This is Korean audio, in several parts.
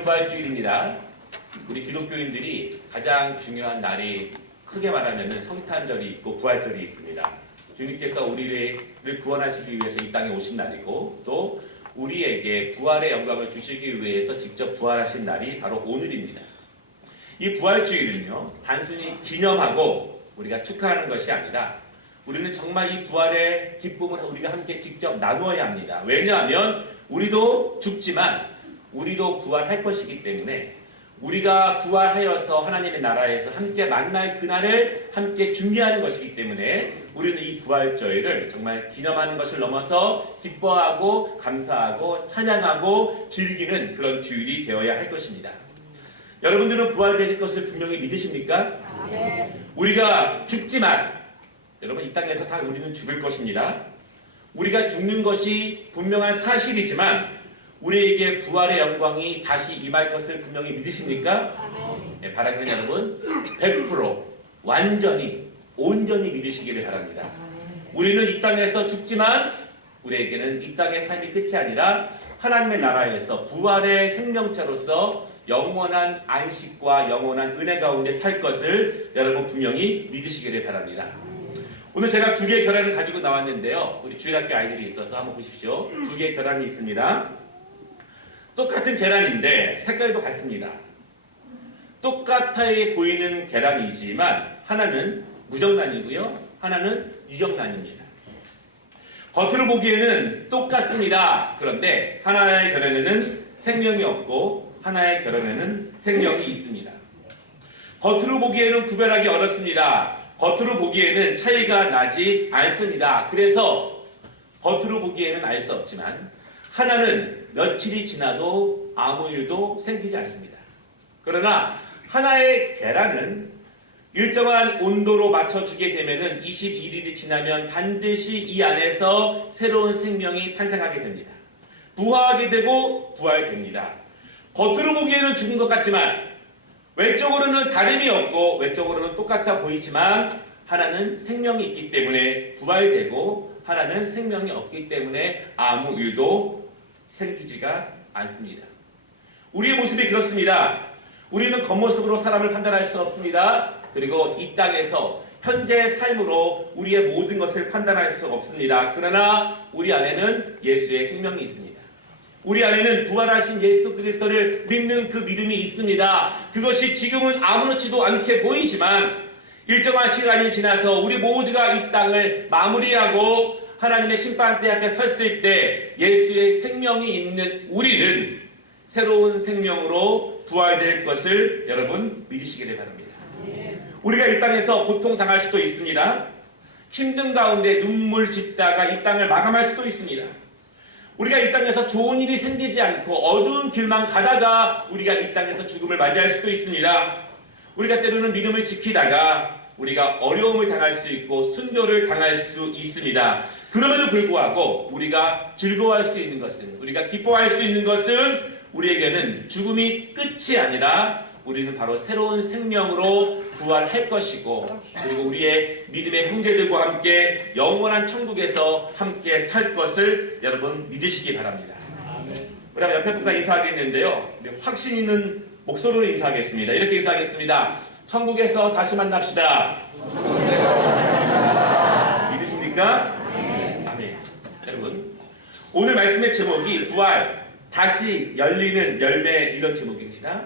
부활주일입니다. 우리 기독교인들이 가장 중요한 날이 크게 말하면 성탄절이 있고 부활절이 있습니다. 주님께서 우리를 구원하시기 위해서 이 땅에 오신 날이고 또 우리에게 부활의 영광을 주시기 위해서 직접 부활하신 날이 바로 오늘입니다. 이 부활주일은요, 단순히 기념하고 우리가 축하하는 것이 아니라 우리는 정말 이 부활의 기쁨을 우리가 함께 직접 나누어야 합니다. 왜냐하면 우리도 죽지만 우리도 부활할 것이기 때문에 우리가 부활하여서 하나님의 나라에서 함께 만날 그날을 함께 준비하는 것이기 때문에 우리는 이 부활절을 정말 기념하는 것을 넘어서 기뻐하고 감사하고 찬양하고 즐기는 그런 주일이 되어야 할 것입니다. 여러분들은 부활되실 것을 분명히 믿으십니까? 네. 우리가 죽지만 여러분 이 땅에서 다 우리는 죽을 것입니다. 우리가 죽는 것이 분명한 사실이지만 우리에게 부활의 영광이 다시 임할 것을 분명히 믿으십니까? 네, 바라기는 여러분 100% 완전히 온전히 믿으시기를 바랍니다. 우리는 이 땅에서 죽지만 우리에게는 이 땅의 삶이 끝이 아니라 하나님의 나라에서 부활의 생명체로서 영원한 안식과 영원한 은혜 가운데 살 것을 여러분 분명히 믿으시기를 바랍니다. 오늘 제가 두 개의 계란을 가지고 나왔는데요. 우리 주일학교 아이들이 있어서 한번 보십시오. 두 개의 계란이 있습니다. 똑같은 계란인데 색깔도 같습니다. 똑같아 보이는 계란이지만 하나는 무정란이고요. 하나는 유정란입니다. 겉으로 보기에는 똑같습니다. 그런데 하나의 계란에는 생명이 없고 하나의 계란에는 생명이 있습니다. 겉으로 보기에는 구별하기 어렵습니다. 겉으로 보기에는 차이가 나지 않습니다. 그래서 겉으로 보기에는 알 수 없지만 하나는 며칠이 지나도 아무 일도 생기지 않습니다. 그러나 하나의 계란은 일정한 온도로 맞춰주게 되면 21일이 지나면 반드시 이 안에서 새로운 생명이 탄생하게 됩니다. 부화하게 되고 부활됩니다. 겉으로 보기에는 죽은 것 같지만 외적으로는 다름이 없고 외적으로는 똑같아 보이지만 하나는 생명이 있기 때문에 부활되고 하나는 생명이 없기 때문에 아무 일도 생기지가 않습니다. 우리의 모습이 그렇습니다. 우리는 겉모습으로 사람을 판단할 수 없습니다. 그리고 이 땅에서 현재의 삶으로 우리의 모든 것을 판단할 수 없습니다. 그러나 우리 안에는 예수의 생명이 있습니다. 우리 안에는 부활하신 예수 그리스도를 믿는 그 믿음이 있습니다. 그것이 지금은 아무렇지도 않게 보이지만 일정한 시간이 지나서 우리 모두가 이 땅을 마무리하고 하나님의 심판대 앞에 섰을 때 예수의 생명이 있는 우리는 새로운 생명으로 부활될 것을 여러분 믿으시기를 바랍니다. 우리가 이 땅에서 고통당할 수도 있습니다. 힘든 가운데 눈물 짓다가 이 땅을 마감할 수도 있습니다. 우리가 이 땅에서 좋은 일이 생기지 않고 어두운 길만 가다가 우리가 이 땅에서 죽음을 맞이할 수도 있습니다. 우리가 때로는 믿음을 지키다가 우리가 어려움을 당할 수 있고 순교를 당할 수 있습니다. 그럼에도 불구하고 우리가 즐거워할 수 있는 것은, 우리가 기뻐할 수 있는 것은 우리에게는 죽음이 끝이 아니라 우리는 바로 새로운 생명으로 부활할 것이고 그리고 우리의 믿음의 형제들과 함께 영원한 천국에서 함께 살 것을 여러분 믿으시기 바랍니다. 우리 옆에 분과 인사하겠는데요. 확신 있는 목소리로 인사하겠습니다. 이렇게 인사하겠습니다. 천국에서 다시 만납시다. 믿으십니까? 아멘. 여러분 오늘 말씀의 제목이 부활, 다시 열리는 열매 이런 제목입니다.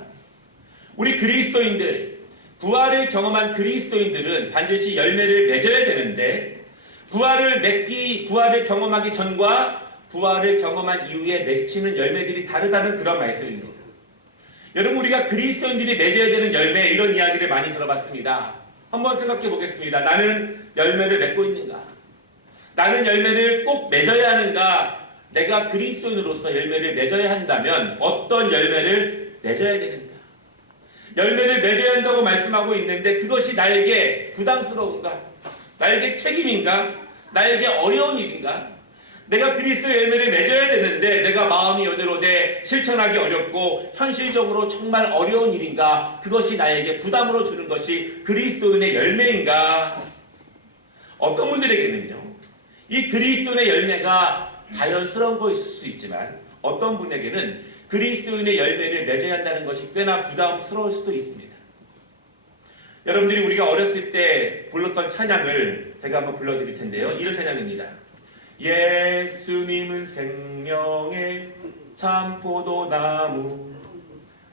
우리 그리스도인들, 부활을 경험한 그리스도인들은 반드시 열매를 맺어야 되는데 부활을 경험하기 전과 부활을 경험한 이후에 맺히는 열매들이 다르다는 그런 말씀입니다. 여러분 우리가 그리스도인들이 맺어야 되는 열매 이런 이야기를 많이 들어봤습니다. 한번 생각해 보겠습니다. 나는 열매를 맺고 있는가? 나는 열매를 꼭 맺어야 하는가? 내가 그리스도인으로서 열매를 맺어야 한다면 어떤 열매를 맺어야 되는가? 열매를 맺어야 한다고 말씀하고 있는데 그것이 나에게 부담스러운가? 나에게 책임인가? 나에게 어려운 일인가? 내가 그리스도의 열매를 맺어야 되는데 내가 마음이 여대로돼 실천하기 어렵고 현실적으로 정말 어려운 일인가? 그것이 나에게 부담으로 주는 것이 그리스도인의 열매인가? 어떤 분들에게는요, 이 그리스도인의 열매가 자연스러운 것일 수 있지만 어떤 분에게는 그리스도인의 열매를 맺어야 한다는 것이 꽤나 부담스러울 수도 있습니다. 여러분들이 우리가 어렸을 때 불렀던 찬양을 제가 한번 불러드릴 텐데요. 이런 찬양입니다. 예수님은 생명의 참 포도나무,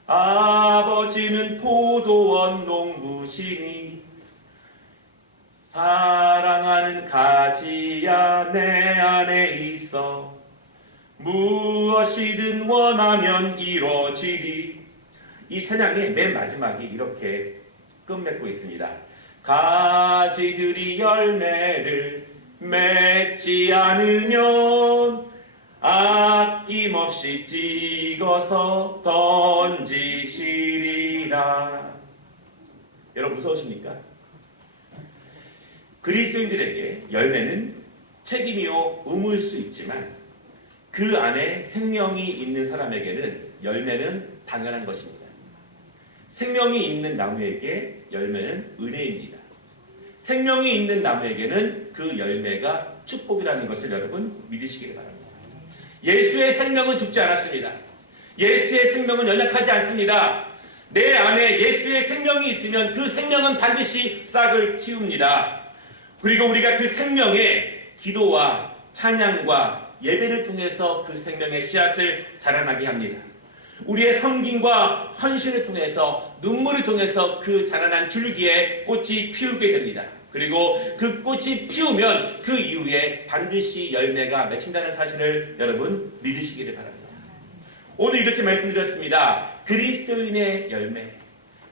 아버지는 포도원 농부시니, 사랑하는 가지야 내 안에 있어 무엇이든 원하면 이루어지리. 이 찬양의 맨 마지막이 이렇게 끝맺고 있습니다. 가지들이 열매를 맺지 않으면 아낌없이 찍어서 던지시리라. 여러분 무서우십니까? 그리스도인들에게 열매는 책임이요 의무일 수 있지만 그 안에 생명이 있는 사람에게는 열매는 당연한 것입니다. 생명이 있는 나무에게 열매는 은혜입니다. 생명이 있는 나무에게는 그 열매가 축복이라는 것을 여러분 믿으시길 바랍니다. 예수의 생명은 죽지 않았습니다. 예수의 생명은 연약하지 않습니다. 내 안에 예수의 생명이 있으면 그 생명은 반드시 싹을 틔웁니다. 그리고 우리가 그 생명의 기도와 찬양과 예배를 통해서 그 생명의 씨앗을 자라나게 합니다. 우리의 섬김과 헌신을 통해서 눈물을 통해서 그 자라난 줄기에 꽃이 피우게 됩니다. 그리고 그 꽃이 피우면 그 이후에 반드시 열매가 맺힌다는 사실을 여러분 믿으시기를 바랍니다. 오늘 이렇게 말씀드렸습니다. 그리스도인의 열매,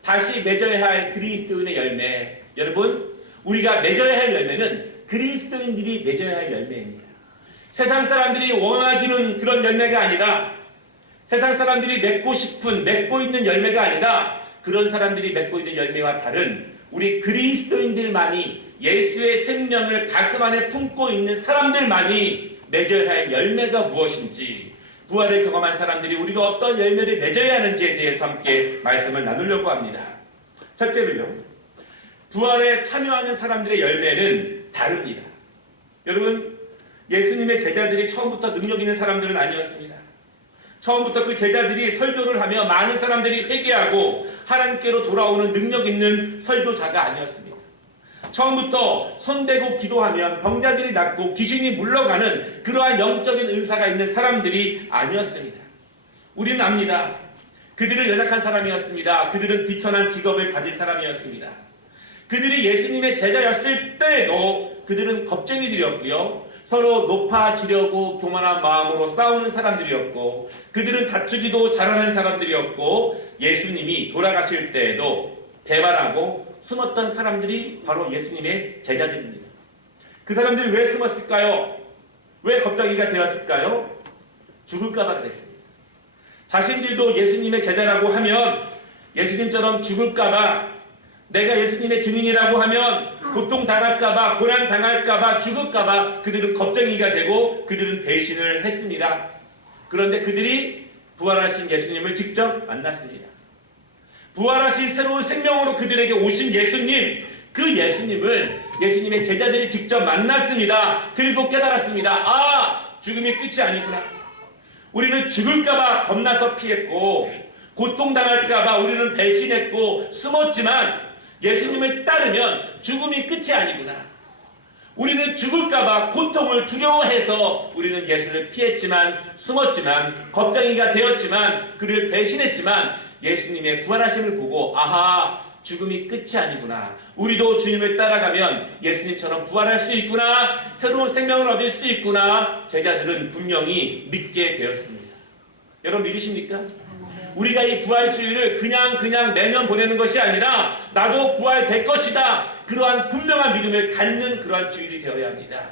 다시 맺어야 할 그리스도인의 열매. 여러분 우리가 맺어야 할 열매는 그리스도인들이 맺어야 할 열매입니다. 세상 사람들이 원하기는 그런 열매가 아니라, 세상 사람들이 맺고 싶은, 맺고 있는 열매가 아니라, 그런 사람들이 맺고 있는 열매와 다른 우리 그리스도인들만이, 예수의 생명을 가슴 안에 품고 있는 사람들만이 맺어야 할 열매가 무엇인지, 부활을 경험한 사람들이 우리가 어떤 열매를 맺어야 하는지에 대해서 함께 말씀을 나누려고 합니다. 첫째로요, 부활에 참여하는 사람들의 열매는 다릅니다. 여러분, 예수님의 제자들이 처음부터 능력 있는 사람들은 아니었습니다. 처음부터 그 제자들이 설교를 하며 많은 사람들이 회개하고 하나님께로 돌아오는 능력 있는 설교자가 아니었습니다. 처음부터 손대고 기도하면 병자들이 낫고 귀신이 물러가는 그러한 영적인 은사가 있는 사람들이 아니었습니다. 우리는 압니다. 그들은 연약한 사람이었습니다. 그들은 비천한 직업을 가진 사람이었습니다. 그들이 예수님의 제자였을 때에도 그들은 겁쟁이들이었고요. 서로 높아지려고 교만한 마음으로 싸우는 사람들이었고, 그들은 다투기도 잘하는 사람들이었고, 예수님이 돌아가실 때에도 배반하고 숨었던 사람들이 바로 예수님의 제자들입니다. 그 사람들이 왜 숨었을까요? 왜 겁쟁이가 되었을까요? 죽을까봐 그랬습니다. 자신들도 예수님의 제자라고 하면 예수님처럼 죽을까봐, 내가 예수님의 증인이라고 하면 고통당할까봐, 고난당할까봐, 죽을까봐 그들은 겁쟁이가 되고 그들은 배신을 했습니다. 그런데 그들이 부활하신 예수님을 직접 만났습니다. 부활하신 새로운 생명으로 그들에게 오신 예수님, 그 예수님을 예수님의 제자들이 직접 만났습니다. 그리고 깨달았습니다. 아, 죽음이 끝이 아니구나. 우리는 죽을까봐 겁나서 피했고, 고통당할까봐 우리는 배신했고 숨었지만, 예수님을 따르면 죽음이 끝이 아니구나. 우리는 죽을까봐 고통을 두려워해서 우리는 예수를 피했지만, 숨었지만, 겁쟁이가 되었지만, 그를 배신했지만, 예수님의 부활하심을 보고 아하, 죽음이 끝이 아니구나. 우리도 주님을 따라가면 예수님처럼 부활할 수 있구나. 새로운 생명을 얻을 수 있구나. 제자들은 분명히 믿게 되었습니다. 여러분 믿으십니까? 우리가 이 부활주의를 그냥 매년 보내는 것이 아니라 나도 부활될 것이다. 그러한 분명한 믿음을 갖는 그러한 주일이 되어야 합니다.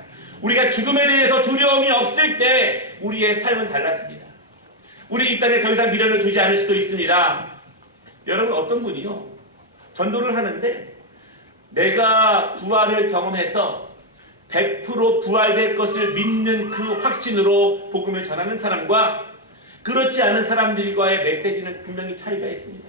우리가 죽음에 대해서 두려움이 없을 때 우리의 삶은 달라집니다. 우리 이 땅에 더 이상 미련을 두지 않을 수도 있습니다. 여러분 어떤 분이요, 전도를 하는데 내가 부활을 경험해서 100% 부활될 것을 믿는 그 확신으로 복음을 전하는 사람과 그렇지 않은 사람들과의 메시지는 분명히 차이가 있습니다.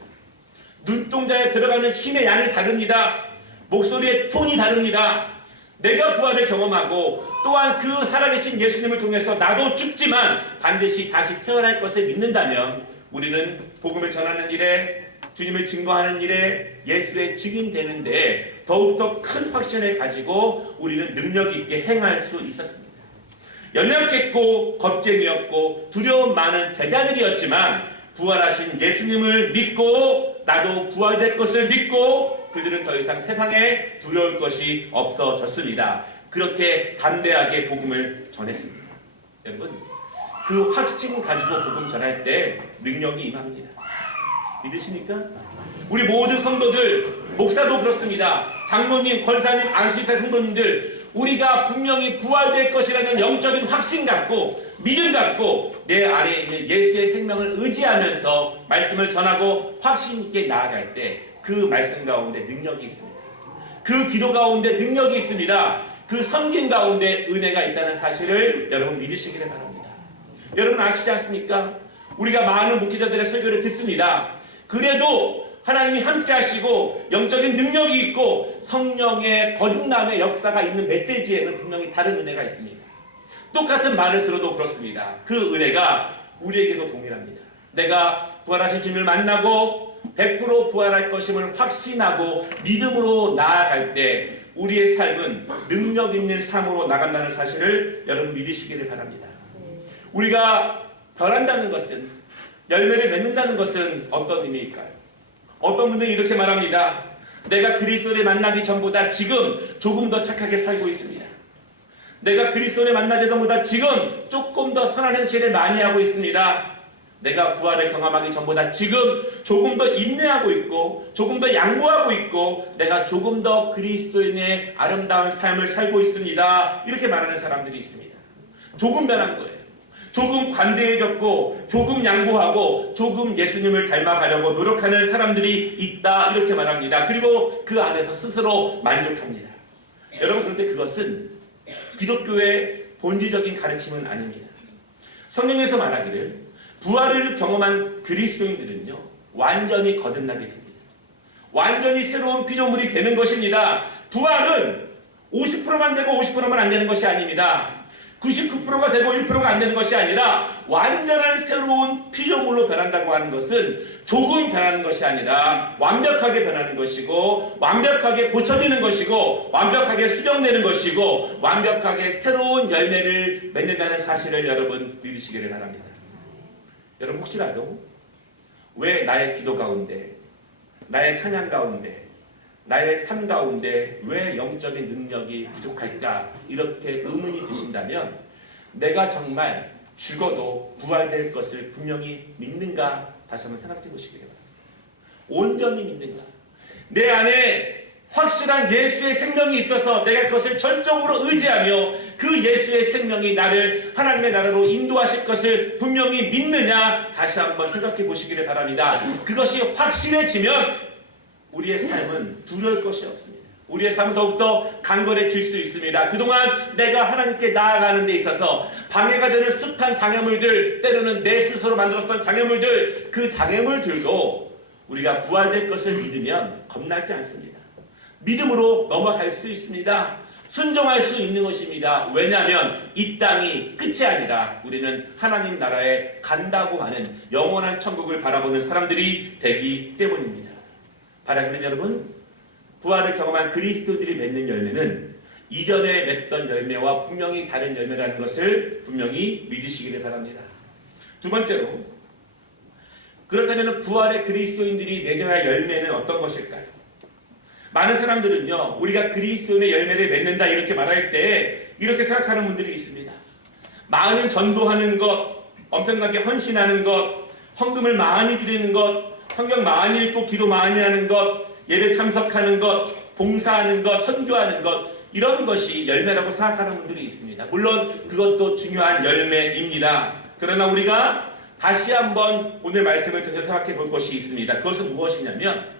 눈동자에 들어가는 힘의 양이 다릅니다. 목소리의 톤이 다릅니다. 내가 부활을 경험하고 또한 그 살아계신 예수님을 통해서 나도 죽지만 반드시 다시 태어날 것을 믿는다면 우리는 복음을 전하는 일에, 주님을 증거하는 일에 예수의 증인 되는데 더욱더 큰 확신을 가지고 우리는 능력 있게 행할 수 있었습니다. 연약했고 겁쟁이였고 두려움 많은 제자들이었지만 부활하신 예수님을 믿고 나도 부활될 것을 믿고 그들은 더 이상 세상에 두려울 것이 없어졌습니다. 그렇게 담대하게 복음을 전했습니다. 여러분, 그 확증 가지고 복음 전할 때 능력이 임합니다. 믿으십니까? 우리 모든 성도들, 목사도 그렇습니다. 장로님, 권사님, 안수집사 성도님들, 우리가 분명히 부활될 것이라는 영적인 확신 갖고 믿음 갖고 내 안에 있는 예수의 생명을 의지하면서 말씀을 전하고 확신 있게 나아갈 때 그 말씀 가운데 능력이 있습니다. 그 기도 가운데 능력이 있습니다. 그 섬김 가운데 은혜가 있다는 사실을 여러분 믿으시기를 바랍니다. 여러분 아시지 않습니까? 우리가 많은 목회자들의 설교를 듣습니다. 그래도 하나님이 함께 하시고 영적인 능력이 있고 성령의 거듭남의 역사가 있는 메시지에는 분명히 다른 은혜가 있습니다. 똑같은 말을 들어도 그렇습니다. 그 은혜가 우리에게도 동일합니다. 내가 부활하신 주님을 만나고 100% 부활할 것임을 확신하고 믿음으로 나아갈 때 우리의 삶은 능력 있는 삶으로 나간다는 사실을 여러분 믿으시기를 바랍니다. 우리가 변한다는 것은, 열매를 맺는다는 것은 어떤 의미일까요? 어떤 분들은 이렇게 말합니다. 내가 그리스도를 만나기 전보다 지금 조금 더 착하게 살고 있습니다. 내가 그리스도를 만나기 전보다 지금 조금 더 선한 행실을 많이 하고 있습니다. 내가 부활을 경험하기 전보다 지금 조금 더 인내하고 있고 조금 더 양보하고 있고 내가 조금 더 그리스도인의 아름다운 삶을 살고 있습니다. 이렇게 말하는 사람들이 있습니다. 조금 변한 거예요. 조금 관대해졌고 조금 양보하고 조금 예수님을 닮아가려고 노력하는 사람들이 있다 이렇게 말합니다. 그리고 그 안에서 스스로 만족합니다. 여러분, 그런데 그것은 기독교의 본질적인 가르침은 아닙니다. 성경에서 말하기를 부활을 경험한 그리스도인들은요 완전히 거듭나게 됩니다. 완전히 새로운 피조물이 되는 것입니다. 부활은 50%만 되고 50%만 안 되는 것이 아닙니다. 99%가 되고 1%가 안 되는 것이 아니라 완전한 새로운 피조물로 변한다고 하는 것은 조금 변하는 것이 아니라 완벽하게 변하는 것이고 완벽하게 고쳐지는 것이고 완벽하게 수정되는 것이고 완벽하게 새로운 열매를 맺는다는 사실을 여러분 믿으시기를 바랍니다. 여러분 혹시라도 왜 나의 기도 가운데, 나의 찬양 가운데, 나의 삶 가운데 왜 영적인 능력이 부족할까 이렇게 의문이 드신다면 내가 정말 죽어도 부활될 것을 분명히 믿는가 다시 한번 생각해 보시기 바랍니다. 온전히 믿는가? 내 안에 확실한 예수의 생명이 있어서 내가 그것을 전적으로 의지하며 그 예수의 생명이 나를 하나님의 나라로 인도하실 것을 분명히 믿느냐 다시 한번 생각해 보시기를 바랍니다. 그것이 확실해지면 우리의 삶은 두려울 것이 없습니다. 우리의 삶은 더욱더 강건해질 수 있습니다. 그동안 내가 하나님께 나아가는 데 있어서 방해가 되는 숱한 장애물들, 때로는 내 스스로 만들었던 장애물들, 그 장애물들도 우리가 부활될 것을 믿으면 겁나지 않습니다. 믿음으로 넘어갈 수 있습니다. 순종할 수 있는 것입니다. 왜냐하면 이 땅이 끝이 아니라 우리는 하나님 나라에 간다고 하는 영원한 천국을 바라보는 사람들이 되기 때문입니다. 바라기는 여러분, 부활을 경험한 그리스도들이 맺는 열매는 이전에 맺던 열매와 분명히 다른 열매라는 것을 분명히 믿으시기를 바랍니다. 두 번째로, 그렇다면 부활의 그리스도인들이 맺어야 할 열매는 어떤 것일까요? 많은 사람들은요, 우리가 그리스도인의 열매를 맺는다 이렇게 말할 때 이렇게 생각하는 분들이 있습니다. 많은 전도하는 것, 엄청나게 헌신하는 것, 헌금을 많이 드리는 것, 성경 많이 읽고 기도 많이 하는 것, 예배 참석하는 것, 봉사하는 것, 선교하는 것, 이런 것이 열매라고 생각하는 분들이 있습니다. 물론 그것도 중요한 열매입니다. 그러나 우리가 다시 한번 오늘 말씀을 통해서 생각해 볼 것이 있습니다. 그것은 무엇이냐면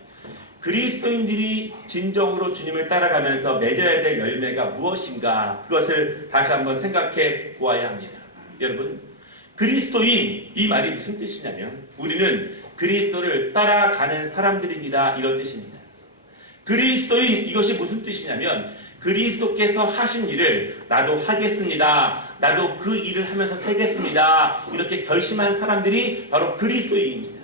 그리스도인들이 진정으로 주님을 따라가면서 맺어야 될 열매가 무엇인가, 그것을 다시 한번 생각해 보아야 합니다. 여러분, 그리스도인, 이 말이 무슨 뜻이냐면 우리는 그리스도를 따라가는 사람들입니다, 이런 뜻입니다. 그리스도인, 이것이 무슨 뜻이냐면 그리스도께서 하신 일을 나도 하겠습니다. 나도 그 일을 하면서 살겠습니다. 이렇게 결심한 사람들이 바로 그리스도인입니다.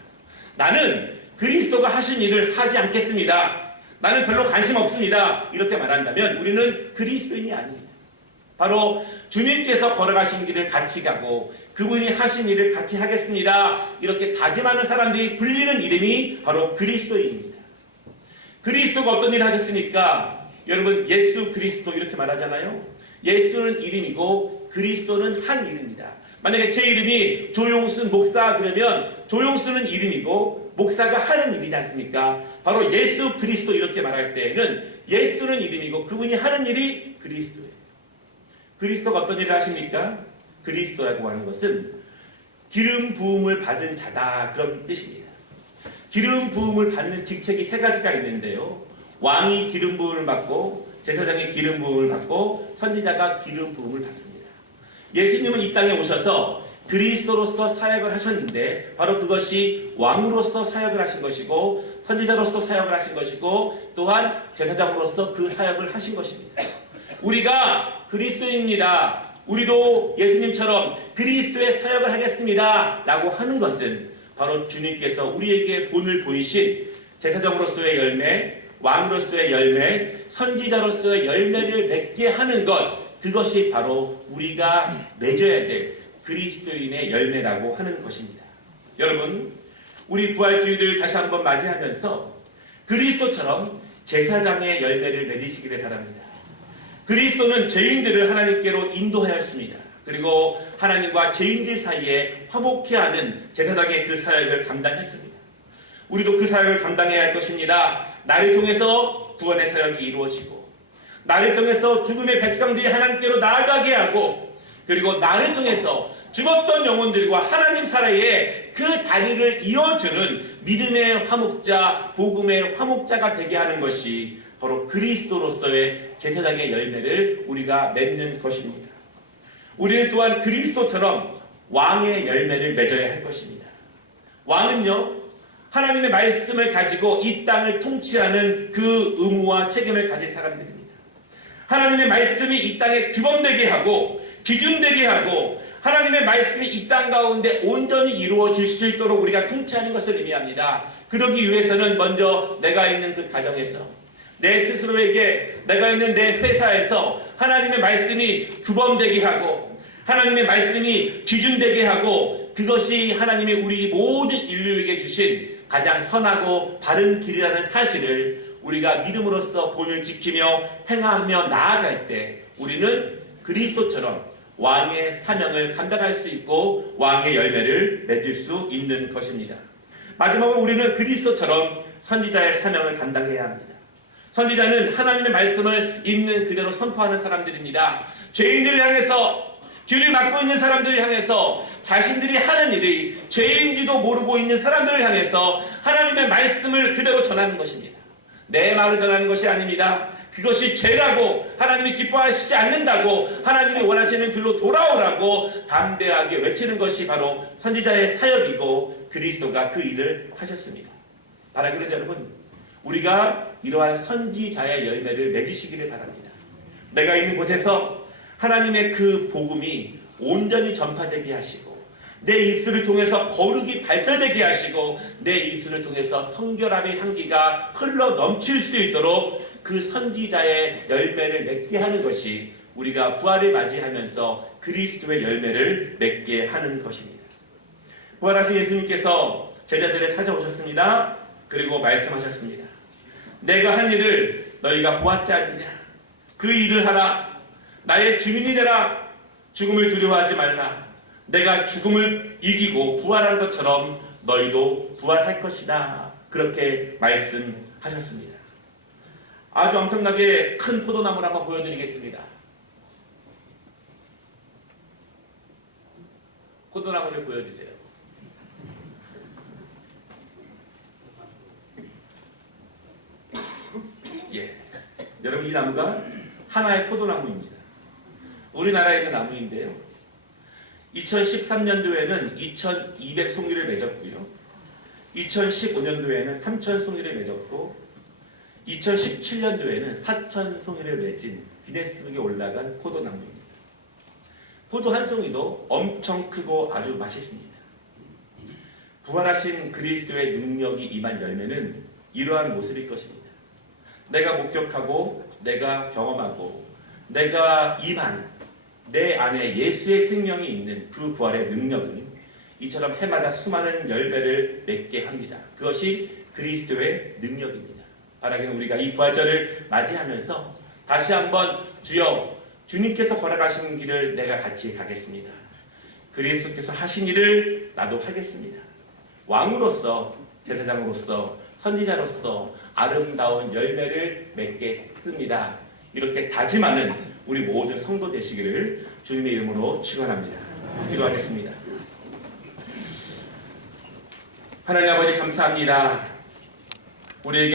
나는 그리스도가 하신 일을 하지 않겠습니다. 나는 별로 관심 없습니다. 이렇게 말한다면 우리는 그리스도인이 아닙니다. 바로 주님께서 걸어가신 길을 같이 가고 그분이 하신 일을 같이 하겠습니다. 이렇게 다짐하는 사람들이 불리는 이름이 바로 그리스도인입니다. 그리스도가 어떤 일을 하셨습니까? 여러분, 예수 그리스도 이렇게 말하잖아요. 예수는 이름이고 그리스도는 한 이름입니다. 만약에 제 이름이 조용순 목사 그러면 조용순은 이름이고 목사가 하는 일이지 않습니까? 바로 예수 그리스도 이렇게 말할 때에는 예수는 이름이고 그분이 하는 일이 그리스도예요. 그리스도가 어떤 일을 하십니까? 그리스도라고 하는 것은 기름 부음을 받은 자다, 그런 뜻입니다. 기름 부음을 받는 직책이 세 가지가 있는데요. 왕이 기름 부음을 받고 제사장이 기름 부음을 받고 선지자가 기름 부음을 받습니다. 예수님은 이 땅에 오셔서 그리스도로서 사역을 하셨는데 바로 그것이 왕으로서 사역을 하신 것이고 선지자로서 사역을 하신 것이고 또한 제사장으로서 그 사역을 하신 것입니다. 우리가 그리스도입니다. 우리도 예수님처럼 그리스도의 사역을 하겠습니다 라고 하는 것은 바로 주님께서 우리에게 본을 보이신 제사장으로서의 열매, 왕으로서의 열매, 선지자로서의 열매를 맺게 하는 것, 그것이 바로 우리가 맺어야 될 그리스도인의 열매라고 하는 것입니다. 여러분, 우리 부활주의를 다시 한번 맞이하면서 그리스도처럼 제사장의 열매를 맺으시기를 바랍니다. 그리스도는 죄인들을 하나님께로 인도하였습니다. 그리고 하나님과 죄인들 사이에 화목케 하는 제사장의 그 사역을 감당했습니다. 우리도 그 사역을 감당해야 할 것입니다. 나를 통해서 구원의 사역이 이루어지고 나를 통해서 죽음의 백성들이 하나님께로 나아가게 하고 그리고 나를 통해서 죽었던 영혼들과 하나님 사이에 그 다리를 이어주는 믿음의 화목자, 복음의 화목자가 되게 하는 것이 바로 그리스도로서의 제사장의 열매를 우리가 맺는 것입니다. 우리는 또한 그리스도처럼 왕의 열매를 맺어야 할 것입니다. 왕은요, 하나님의 말씀을 가지고 이 땅을 통치하는 그 의무와 책임을 가진 사람들입니다. 하나님의 말씀이 이 땅에 규범되게 하고 기준되게 하고 하나님의 말씀이 이 땅 가운데 온전히 이루어질 수 있도록 우리가 통치하는 것을 의미합니다. 그러기 위해서는 먼저 내가 있는 그 가정에서 내 스스로에게 내가 있는 내 회사에서 하나님의 말씀이 규범되게 하고 하나님의 말씀이 기준되게 하고 그것이 하나님이 우리 모든 인류에게 주신 가장 선하고 바른 길이라는 사실을 우리가 믿음으로써 본을 지키며 행하며 나아갈 때 우리는 그리스도처럼 왕의 사명을 감당할 수 있고 왕의 열매를 맺을 수 있는 것입니다. 마지막으로 우리는 그리스도처럼 선지자의 사명을 감당해야 합니다. 선지자는 하나님의 말씀을 있는 그대로 선포하는 사람들입니다. 죄인들을 향해서 뒤를 막고 있는 사람들을 향해서 자신들이 하는 일이 죄인지도 모르고 있는 사람들을 향해서 하나님의 말씀을 그대로 전하는 것입니다. 내 말을 전하는 것이 아닙니다. 그것이 죄라고 하나님이 기뻐하시지 않는다고 하나님이 원하시는 길로 돌아오라고 담대하게 외치는 것이 바로 선지자의 사역이고 그리스도가 그 일을 하셨습니다. 바라기는 여러분, 우리가 이러한 선지자의 열매를 맺으시기를 바랍니다. 내가 있는 곳에서 하나님의 그 복음이 온전히 전파되게 하시고 내 입술을 통해서 거룩이 발설되게 하시고 내 입술을 통해서 성결함의 향기가 흘러 넘칠 수 있도록 그 선지자의 열매를 맺게 하는 것이 우리가 부활을 맞이하면서 그리스도의 열매를 맺게 하는 것입니다. 부활하신 예수님께서 제자들을 찾아오셨습니다. 그리고 말씀하셨습니다. 내가 한 일을 너희가 보았지 않느냐? 그 일을 하라. 나의 증인이 되라. 죽음을 두려워하지 말라. 내가 죽음을 이기고 부활한 것처럼 너희도 부활할 것이다. 그렇게 말씀하셨습니다. 아주 엄청나게 큰 포도나무를 한번 보여드리겠습니다. 포도나무를 보여주세요. 예, 여러분 이 나무가 하나의 포도나무입니다. 우리나라에 있는 나무인데요. 2013년도에는 2200송이를 맺었고요. 2015년도에는 3000송이를 맺었고 2017년도에는 4,000송이를 맺은 기네스북에 올라간 포도나무입니다. 포도 한 송이도 엄청 크고 아주 맛있습니다. 부활하신 그리스도의 능력이 임한 열매는 이러한 모습일 것입니다. 내가 목격하고 내가 경험하고 내가 임한 내 안에 예수의 생명이 있는 그 부활의 능력은 이처럼 해마다 수많은 열매를 맺게 합니다. 그것이 그리스도의 능력입니다. 바라기는 우리가 이 부활절을 맞이하면서 다시 한번 주여 주님께서 걸어가신 길을 내가 같이 가겠습니다. 그리스도께서 하신 일을 나도 하겠습니다. 왕으로서 제사장으로서 선지자로서 아름다운 열매를 맺겠습니다. 이렇게 다짐하는 우리 모든 성도 되시기를 주님의 이름으로 축원합니다. 기도하겠습니다. 하나님 아버지 감사합니다. 우리에게